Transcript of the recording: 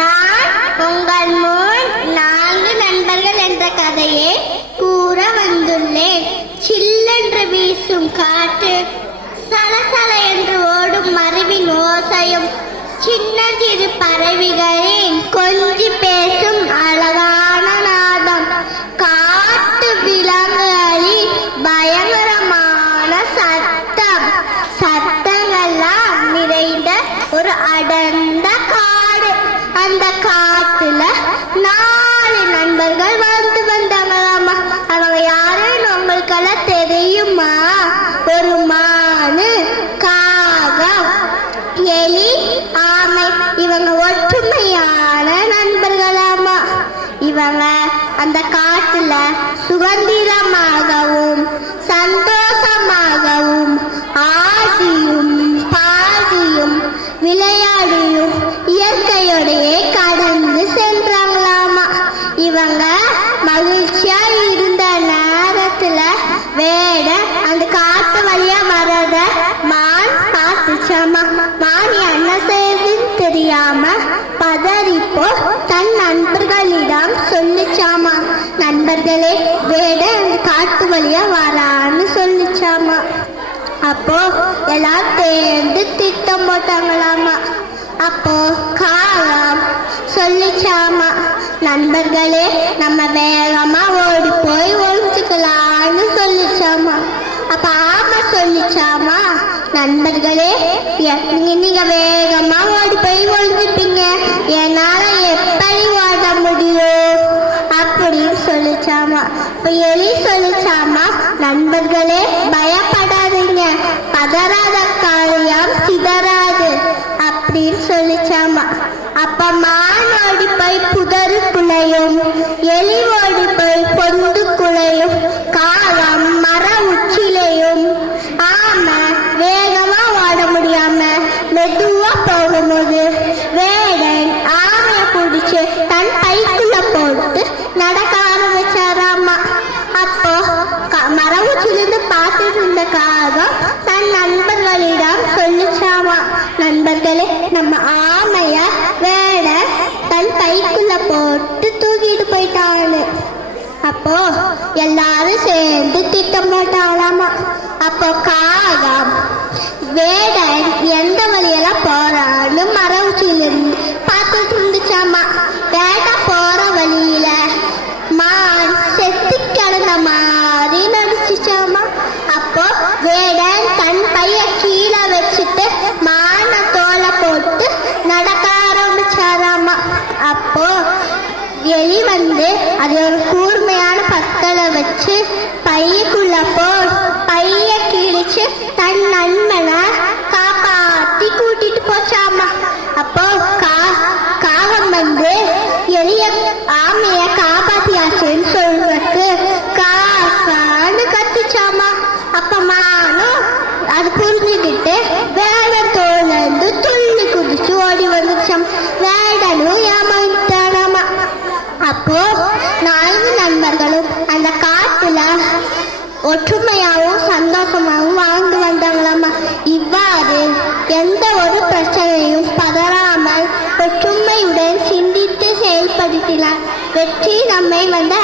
நான் உங்கள் முன் 4 நண்பர்கள் என்ற கதையை கூற வந்துள்ளேன். சில்லென்று வீசும் காற்று, சலசல என்று ஓடும் மருவின் ஓசையும், சின்ன சிறு பறவைகளின் கொஞ்சி பேசும் அழகான நாதம், காட்டு விலங்குகளின் பயங்கரமான சத்தம், சத்தங்கள்லாம் நிறைந்த ஒரு அடர்ந்த காடு. அந்த காட்டுல 4 நண்பர்கள் வாழ்ந்து வந்தாங்களாமா. அவங்க யாருன்னு உங்களுக்கெல்லாம் தெரியுமா? ஒரு மானு, காகம், எலி, ஆமை. இவங்க ஒற்றுமையான நண்பர்களாமா. இவங்க அந்த காட்டுல சுதந்திரமாகவும் சந்தோஷமாகவும் ஆடியும் பாடியும் விளையாடியும் இயற்கையோடையே கடந்து சென்றாங்களாமா. இவங்க மகிழ்ச்சியா இருந்த நேரத்துல வேட அந்த காட்டு வழியா வரத மான் பார்த்துச்சாமா. மான் என்ன செய்யுதுன்னு தெரியாம பதறிப்போ தன் நண்பர்களிடம் சொல்லிச்சாமா. நண்பர்களே, வேட அந்த காட்டு வழியா வரான்னு சொல்லிச்சாமா. அப்போ எல்லாம் சேர்ந்து திட்டம் போட்டாங்களாமா. அப்போ காலம் சொல்லிச்சாமா, நண்பர்களே நம்ம வேகமா ஓடி போய் ஒழிச்சுக்கலான்னு சொல்லிச்சாமா. அப்ப ஆமா சொல்லிச்சாமா, நண்பர்களே நீங்க வேகமா ஓடி போய் ஒழிச்சுப்பீங்க, என்னால எப்படி ஓட முடியும் அப்படின்னு சொல்லிச்சாமா. இப்ப எலி சொல்லிச்சாமா, நண்பர்களே பயப்படாதீங்க, பதறாத காரியம் சிதறாது அப்படின்னு சொல்லிச்சாமா. அப்ப மான் ஓடி போய் புதருக்குள்ளையும், எலி ஓடி போய் பொந்துக்குள்ளையும், காலம் மர உச்சிலையும், ஆமா வேகமா ஓட முடியாம மெதுவா போகும்போது வேடன் ஆமைய பிடிச்சு தன் பைக்குள்ள போட்டு நடக்க ஆரம்பிச்சாராமா. அப்போ மர உச்சிலிருந்து பார்த்துட்டு இருந்த காகம் தன் நண்பர்களிடம் சொல்லிச்சாமா, நண்பர்களே நம்ம ஆமைய வேட தன் பைக்குள்ள போட்டு தூக்கிட்டு போயிட்டான்னு. அப்போ எல்லாரும் சேர்ந்து திட்டம் போட்டாங்களாமா. அப்போ காகம் வேடன் எந்த வழியெல்லாம் போறான்னு மர உச்சியிலிருந்து பார்த்துட்டு இருந்துச்சாமா. வேட போற வழியில மான் செத்து கிடந்த மாதிரி நடிச்சுச்சாமா. அப்போ வேடன் தன் பைய கீழே வச்சுட்டு மான தோலை போட்டு நடக்க ஆரம்பிச்சாராமா. அப்போ எலி வந்து அது ஒரு கூர்மையான பத்தலை வச்சு பையக்குள்ள பைய கிழிச்சு தன் நண்பனை காப்பாத்தி கூட்டிட்டு போச்சாமா. அப்போ காகம் வந்து எலிய ஆமைய காப்பாத்தியாச்சுன்னு சொல்றதுக்கு காக்கான்னு கத்துச்சாமா. அப்ப மானும் அது புரிஞ்சுக்கிட்டு வேடன் தோல்ல இருந்து துள்ளி குதிச்சு ஓடி வந்துச்சாம். வேடனும் ஏமாத்தானாமா. அப்போ 4 நண்பர்களும் அந்த காட்டுல ஒற்றுமையாகவும் சந்தோஷமாகவும் வாழ்ந்து வந்தாங்களாமா. இவ்வாறு எந்த ஒரு பிரச்சனையும் பதறாமல் ஒற்றுமையுடன் சிந்தித்து செயல்படுத்தினார் வெற்றி நம்மை வந்து